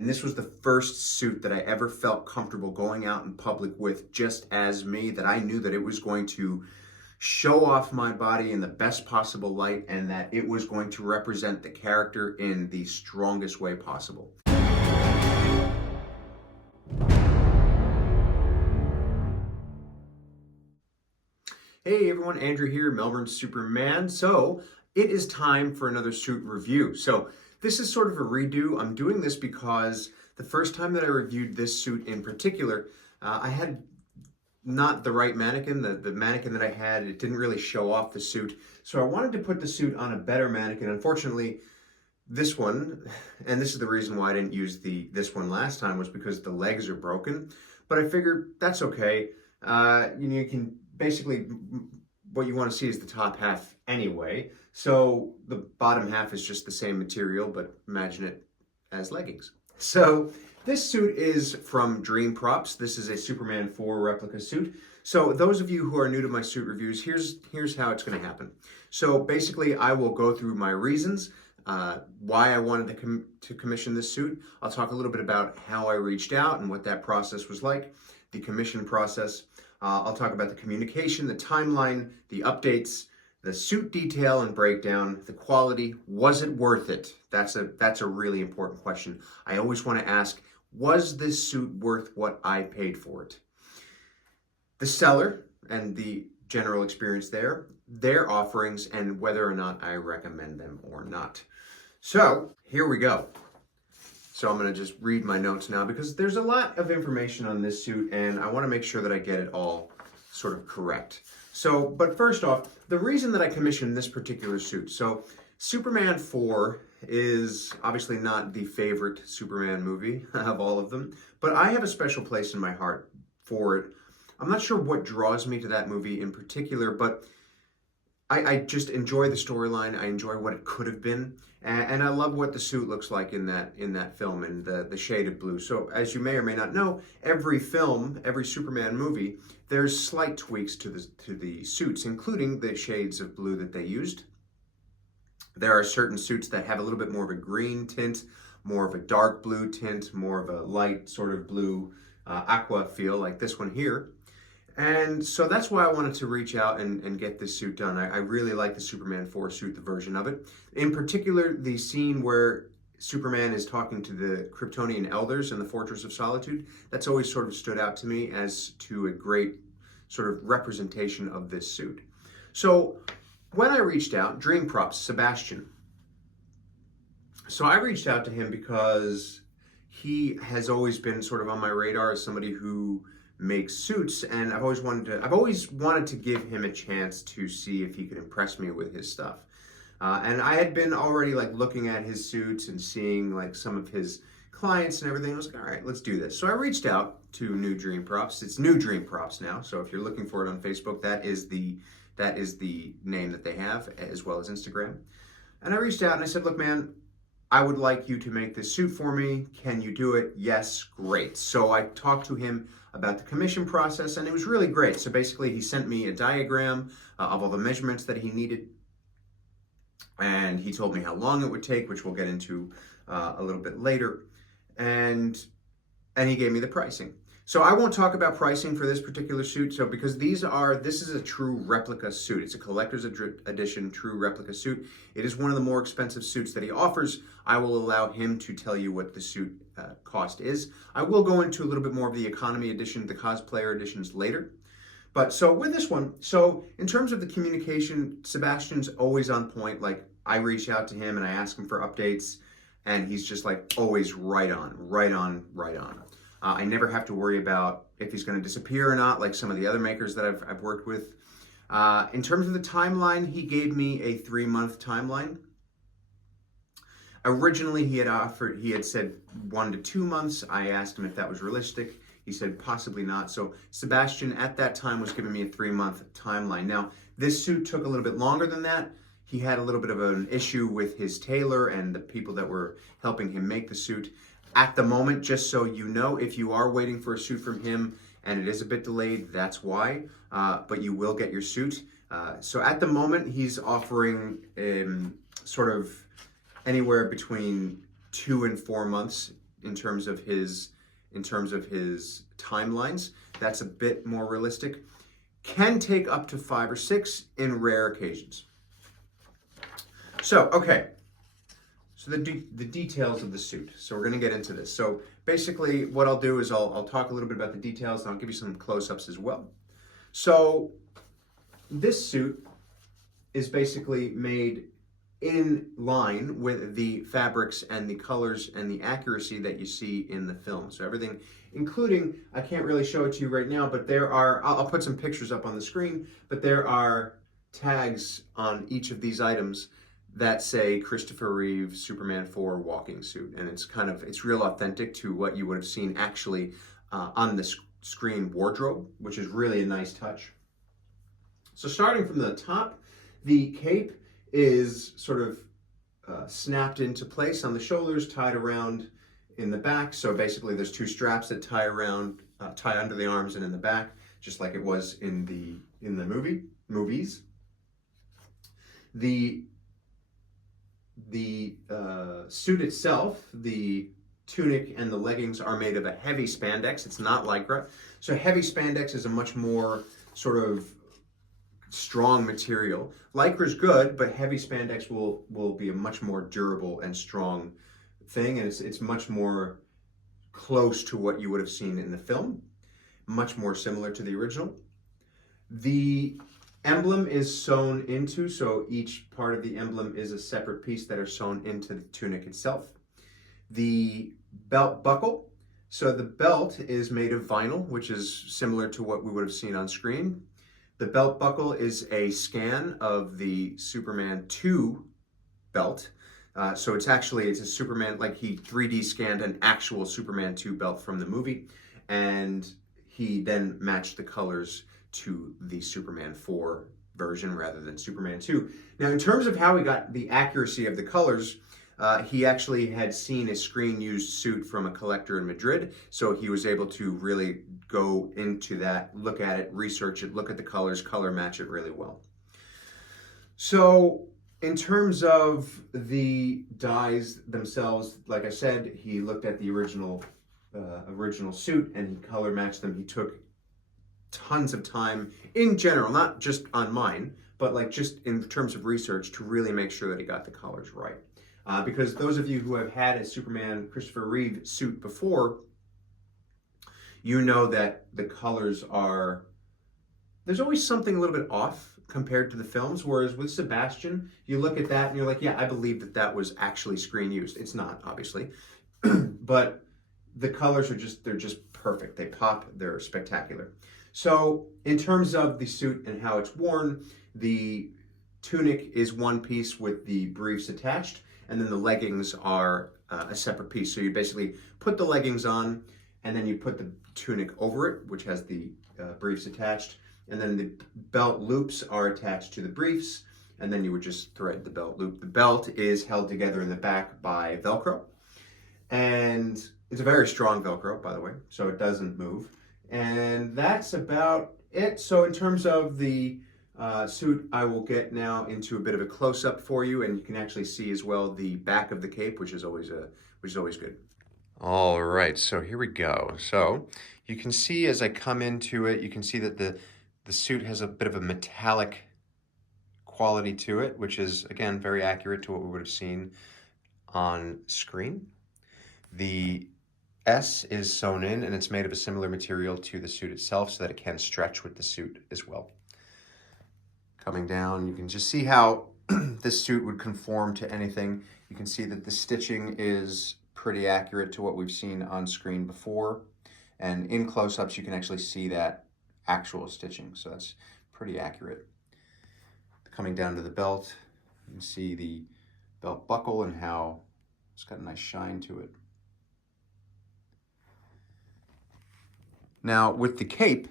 And this was the first suit that I ever felt comfortable going out in public with just as me, that I knew that it was going to show off my body in the best possible light and that it was going to represent the character in the strongest way possible. Hey everyone, Andrew here, Melbourne Superman. So it is time for another suit review. So this is sort of a redo. I'm doing this because the first time that I reviewed this suit in particular, I had not the right mannequin. The mannequin that I had, it didn't really show off the suit. So I wanted to put the suit on a better mannequin. Unfortunately, this one, and this is the reason why I didn't use this one last time, was because the legs are broken. But I figured that's okay. You can basically, what you want to see is the top half anyway. So the bottom half is just the same material, but imagine it as leggings. So this suit is from Dream Props. This is a Superman 4 replica suit. So those of you who are new to my suit reviews, here's how it's going to happen. So basically, I will go through my reasons, why I wanted to commission this suit. I'll talk a little bit about how I reached out and what that process was like, the commission process. I'll talk about the communication, the timeline, the updates, the suit detail and breakdown, the quality. Was it worth it? That's a really important question. I always want to ask, was this suit worth what I paid for it? The seller and the general experience there, their offerings, and whether or not I recommend them or not. So here we go. So I'm going to just read my notes now because there's a lot of information on this suit and I want to make sure that I get it all sort of correct. So, but first off, the reason that I commissioned this particular suit. So Superman 4 is obviously not the favorite Superman movie of all of them, but I have a special place in my heart for it. I'm not sure what draws me to that movie in particular, but I just enjoy the storyline. I enjoy what it could have been. And I love what the suit looks like in that film and the shade of blue. So as you may or may not know, every film, every Superman movie, there's slight tweaks to the suits, including the shades of blue that they used. There are certain suits that have a little bit more of a green tint, more of a dark blue tint, more of a light sort of blue aqua feel like this one here. And so that's why I wanted to reach out and get this suit done. I really like the Superman 4 suit, the version of it. In particular, the scene where Superman is talking to the Kryptonian elders in the Fortress of Solitude, that's always sort of stood out to me as to a great sort of representation of this suit. So when I reached out, Dream Props, Sebastian. So I reached out to him because he has always been sort of on my radar as somebody who makes suits, and I've always wanted to give him a chance to see if he could impress me with his stuff. And I had been already like looking at his suits and seeing like some of his clients and everything. I was like, all right, let's do this. So I reached out to New Dream Props. It's New Dream Props now. So if you're looking for it on Facebook, that is the name that they have, as well as Instagram. And I reached out and I said, look, man, I would like you to make this suit for me. Can you do it? Yes, great. So I talked to him about the commission process and it was really great. So basically he sent me a diagram of all the measurements that he needed. And he told me how long it would take, which we'll get into a little bit later. And he gave me the pricing. So I won't talk about pricing for this particular suit. So because this is a true replica suit. It's a collector's edition true replica suit. It is one of the more expensive suits that he offers. I will allow him to tell you what the suit cost is. I will go into a little bit more of the economy edition, the cosplayer editions later. But so with this one, so in terms of the communication, Sebastian's always on point. Like I reach out to him and I ask him for updates and he's just like always right on, right on, right on. I never have to worry about if he's going to disappear or not, like some of the other makers that I've worked with. In terms of the timeline, he gave me a 3-month timeline. Originally, he had said 1 to 2 months. I asked him if that was realistic. He said possibly not. So Sebastian at that time was giving me a 3-month timeline. Now, this suit took a little bit longer than that. He had a little bit of an issue with his tailor and the people that were helping him make the suit. At the moment, just so you know, if you are waiting for a suit from him and it is a bit delayed, that's why, but you will get your suit. So at the moment, he's offering sort of anywhere between 2 and 4 months in terms of his timelines. That's a bit more realistic. Can take up to 5 or 6 in rare occasions. So, okay. So the details of the suit. So we're going to get into this. So basically what I'll do is I'll talk a little bit about the details, and I'll give you some close-ups as well. So this suit is basically made in line with the fabrics and the colors and the accuracy that you see in the film. So everything, including, I can't really show it to you right now, but there are, I'll put some pictures up on the screen, but there are tags on each of these items that say Christopher Reeve Superman 4 walking suit. And it's real authentic to what you would have seen actually on the screen wardrobe, which is really a nice touch. So starting from the top, the cape is sort of snapped into place on the shoulders, tied around in the back. So basically there's 2 straps that tie under the arms and in the back, just like it was in the movies. The suit itself, the tunic and the leggings, are made of a heavy spandex. It's not Lycra. So heavy spandex is a much more sort of strong material. Lycra's good, but heavy spandex will be a much more durable and strong thing, and it's much more close to what you would have seen in the film, much more similar to the original. The emblem is sewn into, so each part of the emblem is a separate piece that are sewn into the tunic itself. The belt buckle, so the belt is made of vinyl, which is similar to what we would have seen on screen. The belt buckle is a scan of the Superman 2 belt. So it's a Superman, like he 3D scanned an actual Superman 2 belt from the movie, and he then matched the colors to the Superman 4 version rather than Superman 2. Now, in terms of how he got the accuracy of the colors, he actually had seen a screen-used suit from a collector in Madrid, so he was able to really go into that, look at it, research it, look at the colors, color match it really well. So in terms of the dyes themselves, like I said, he looked at the original suit and he color matched them. He took tons of time in general, not just on mine, but like just in terms of research to really make sure that he got the colors right. Because those of you who have had a Superman Christopher Reeve suit before, you know that the colors there's always something a little bit off compared to the films, whereas with Sebastian, you look at that and you're like, yeah, I believe that was actually screen used. It's not, obviously, but the colors they're just perfect. They pop, they're spectacular. So in terms of the suit and how it's worn, the tunic is one piece with the briefs attached, and then the leggings are a separate piece. So you basically put the leggings on, and then you put the tunic over it, which has the briefs attached, and then the belt loops are attached to the briefs, and then you would just thread the belt loop. The belt is held together in the back by Velcro, and it's a very strong Velcro, by the way, so it doesn't move. And that's about it. So in terms of the suit, I will get now into a bit of a close-up for you, and you can actually see as well the back of the cape, which is always good. All right, so here we go. So you can see as I come into it, you can see that the suit has a bit of a metallic quality to it, which is, again, very accurate to what we would have seen on screen. The S is sewn in, and it's made of a similar material to the suit itself so that it can stretch with the suit as well. Coming down, you can just see how this suit would conform to anything. You can see that the stitching is pretty accurate to what we've seen on screen before. And in close-ups, you can actually see that actual stitching. So that's pretty accurate. Coming down to the belt, you can see the belt buckle and how it's got a nice shine to it. Now with the cape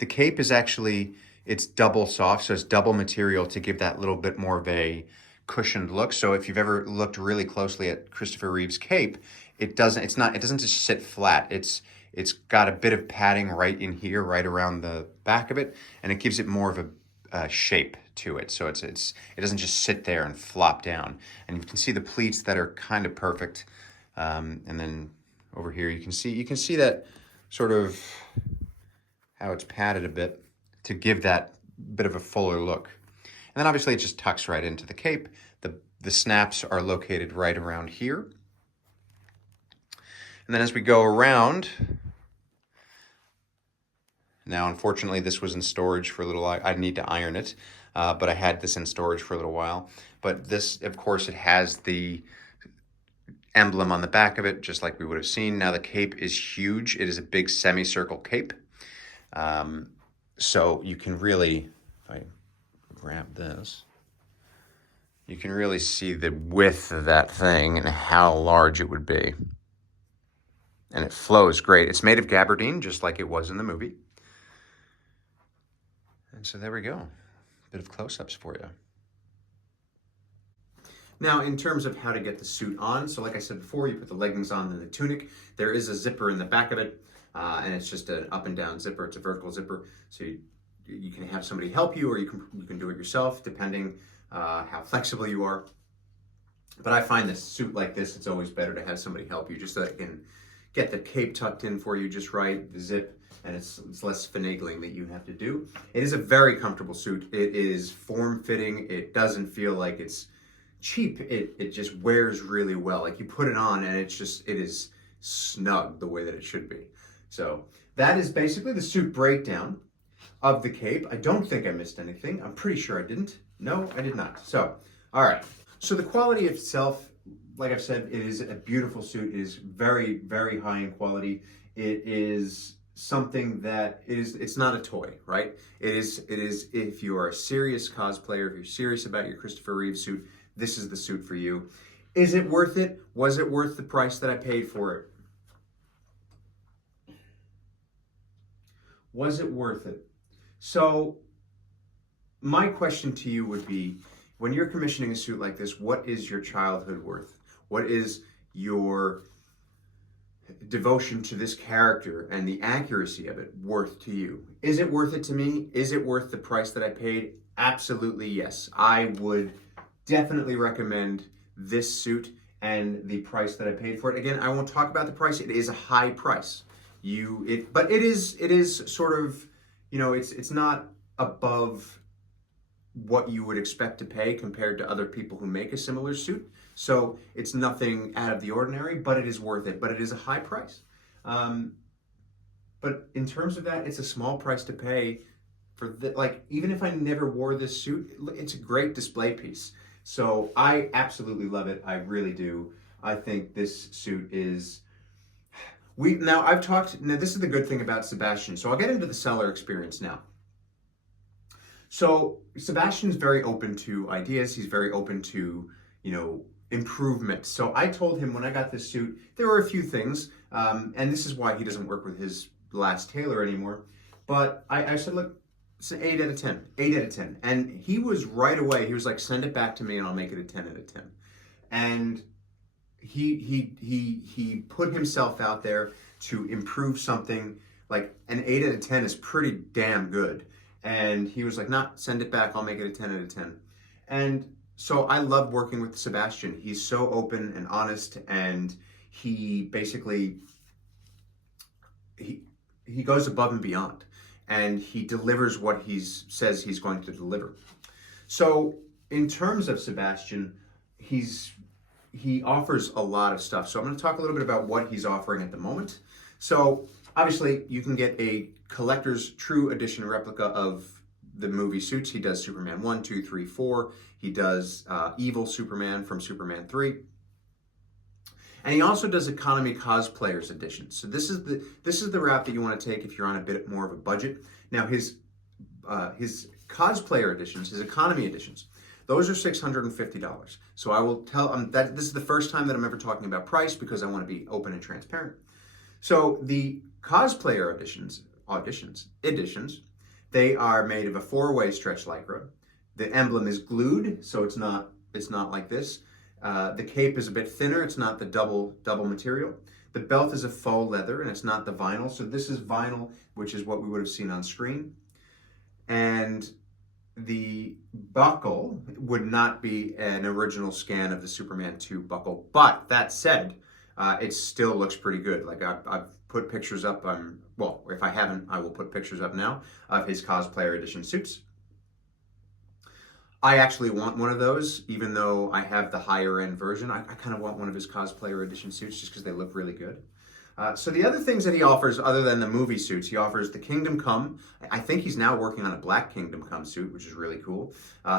is actually, it's double soft, so it's double material to give that little bit more of a cushioned look. So if you've ever looked really closely at Christopher Reeve's cape, it doesn't just sit flat. It's got a bit of padding right in here, right around the back of it, and it gives it more of a shape to it. So it doesn't just sit there and flop down. And you can see the pleats that are kind of perfect. And then over here, you can see that sort of how it's padded a bit to give that bit of a fuller look. And then obviously it just tucks right into the cape. The snaps are located right around here. And then as we go around, now unfortunately this was in storage for a little while. I need to iron it, but I had this in storage for a little while. But this, of course, it has the emblem on the back of it, just like we would have seen. Now the cape is huge. It is a big semicircle cape. So you can really, if I grab this, you can really see the width of that thing and how large it would be. And it flows great. It's made of gabardine, just like it was in the movie. And so there we go. A bit of close-ups for you. Now, in terms of how to get the suit on, so like I said before, you put the leggings on and the tunic. There is a zipper in the back of it, and it's just an up and down zipper. It's a vertical zipper, so you can have somebody help you, or you can do it yourself, depending how flexible you are. But I find this suit like this, it's always better to have somebody help you, just so that it can get the cape tucked in for you just right, the zip, and it's less finagling that you have to do. It is a very comfortable suit. It is form-fitting. It doesn't feel like it's cheap. It just wears really well. Like you put it on and it is snug the way that it should be. So that is basically the suit breakdown of the cape. I don't think I missed anything. I'm pretty sure I didn't. No, I did not. So, all right. So the quality itself, like I've said, it is a beautiful suit. It is very, very high in quality. It is something that it's not a toy, right? It is, if you are a serious cosplayer, if you're serious about your Christopher Reeve suit, this is the suit for you. Is it worth it? Was it worth the price that I paid for it? Was it worth it? So my question to you would be, when you're commissioning a suit like this, what is your childhood worth? What is your devotion to this character and the accuracy of it worth to you? Is it worth it to me? Is it worth the price that I paid? Absolutely yes. I would definitely recommend this suit and the price that I paid for it. Again, I won't talk about the price. It is a high price. But it is sort of, it's not above what you would expect to pay compared to other people who make a similar suit. So it's nothing out of the ordinary, but it is worth it. But it is a high price. But in terms of that, it's a small price to pay for even if I never wore this suit, it's a great display piece. So I absolutely love it. I really do. I think this suit is... Now this is the good thing about Sebastian. So I'll get into the seller experience now. So Sebastian's very open to ideas. He's very open to, improvement. So I told him when I got this suit, there were a few things, and this is why he doesn't work with his last tailor anymore. But I said, look, it's an 8 out of 10, 8 out of 10. And he was right away, he was like, send it back to me and I'll make it a 10 out of 10. And he put himself out there to improve something. Like an 8 out of 10 is pretty damn good. And he was like, nah, send it back. I'll make it a 10 out of 10. And so I love working with Sebastian. He's so open and honest, and he basically, he goes above and beyond, and he delivers what he says he's going to deliver. So in terms of Sebastian, he offers a lot of stuff. So I'm going to talk a little bit about what he's offering at the moment. So obviously you can get a collector's true edition replica of the movie suits. He does Superman 1, 2, 3, 4. He does Evil Superman from Superman 3. And he also does economy cosplayers editions. So this is the route that you want to take if you're on a bit more of a budget. Now his cosplayer editions, his economy editions, those are $650. So I will tell that this is the first time that I'm ever talking about price, because I want to be open and transparent. So the cosplayer editions, they are made of a 4-way stretch lycra. The emblem is glued, so it's not like this. The cape is a bit thinner. It's not the double material. The belt is a faux leather, and it's not the vinyl. So this is vinyl, which is what we would have seen on screen. And the buckle would not be an original scan of the Superman 2 buckle. But that said, it still looks pretty good. Like I've put pictures up, well, if I haven't, I will put pictures up now of his cosplayer edition suits. I actually want one of those, even though I have the higher end version. I kind of want one of his cosplayer edition suits just because they look really good. So the other things that he offers, other than the movie suits, he offers the Kingdom Come. I think he's now working on a black Kingdom Come suit, which is really cool.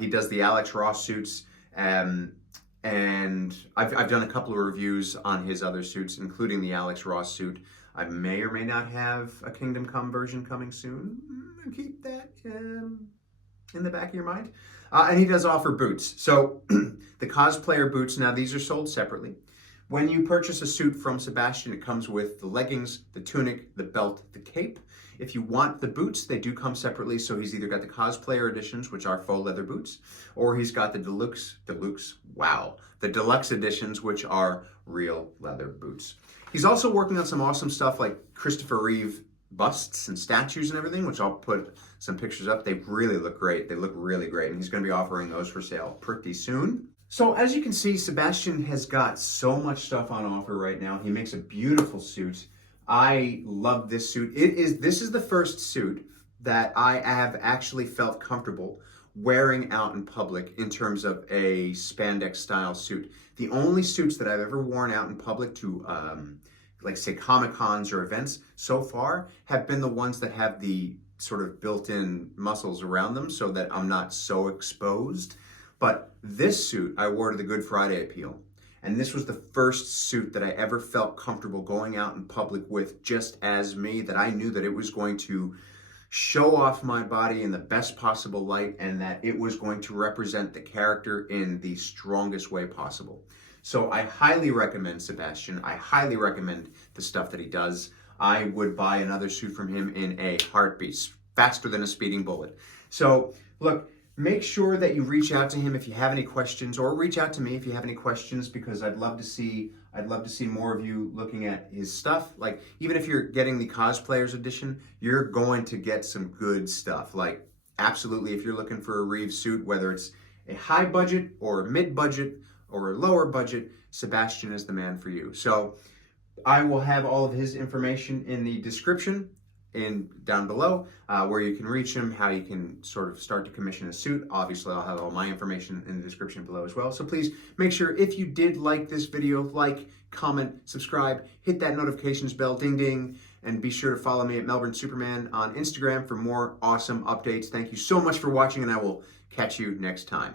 He does the Alex Ross suits, and I've done a couple of reviews on his other suits, including the Alex Ross suit. I may or may not have a Kingdom Come version coming soon. Keep that in the back of your mind. And he does offer boots. So the cosplayer boots, now these are sold separately. When you purchase a suit from Sebastian, it comes with the leggings, the tunic, the belt, the cape. If you want the boots, they do come separately. So he's either got the cosplayer editions, which are faux leather boots, or he's got the deluxe editions, which are real leather boots. He's also working on some awesome stuff like Christopher Reeve busts and statues and everything, which I'll put some pictures up. They really look great. They look really great. And he's going to be offering those for sale pretty soon. So as you can see, Sebastian has got so much stuff on offer right now. He makes a beautiful suit. I love this suit. This is the first suit that I have actually felt comfortable wearing out in public in terms of a spandex style suit. The only suits that I've ever worn out in public to like say Comic-Cons or events so far have been the ones that have the sort of built-in muscles around them so that I'm not so exposed. But this suit I wore to the Good Friday appeal. And this was the first suit that I ever felt comfortable going out in public with just as me, that I knew that it was going to show off my body in the best possible light and that it was going to represent the character in the strongest way possible. So I highly recommend Sebastian. I highly recommend the stuff that he does. I would buy another suit from him in a heartbeat, faster than a speeding bullet. So look, make sure that you reach out to him if you have any questions, or reach out to me if you have any questions, because I'd love to see more of you looking at his stuff. Like, even if you're getting the cosplayers edition, you're going to get some good stuff. Like, absolutely, if you're looking for a Reeve suit, whether it's a high budget or a mid budget or a lower budget, Sebastian is the man for you. So I will have all of his information in the description down below, where you can reach him, how you can sort of start to commission a suit. Obviously, I'll have all my information in the description below as well. So please make sure, if you did like this video, like, comment, subscribe, hit that notifications bell, ding ding, and be sure to follow me at Melbourne Superman on Instagram for more awesome updates. Thank you so much for watching, and I will catch you next time.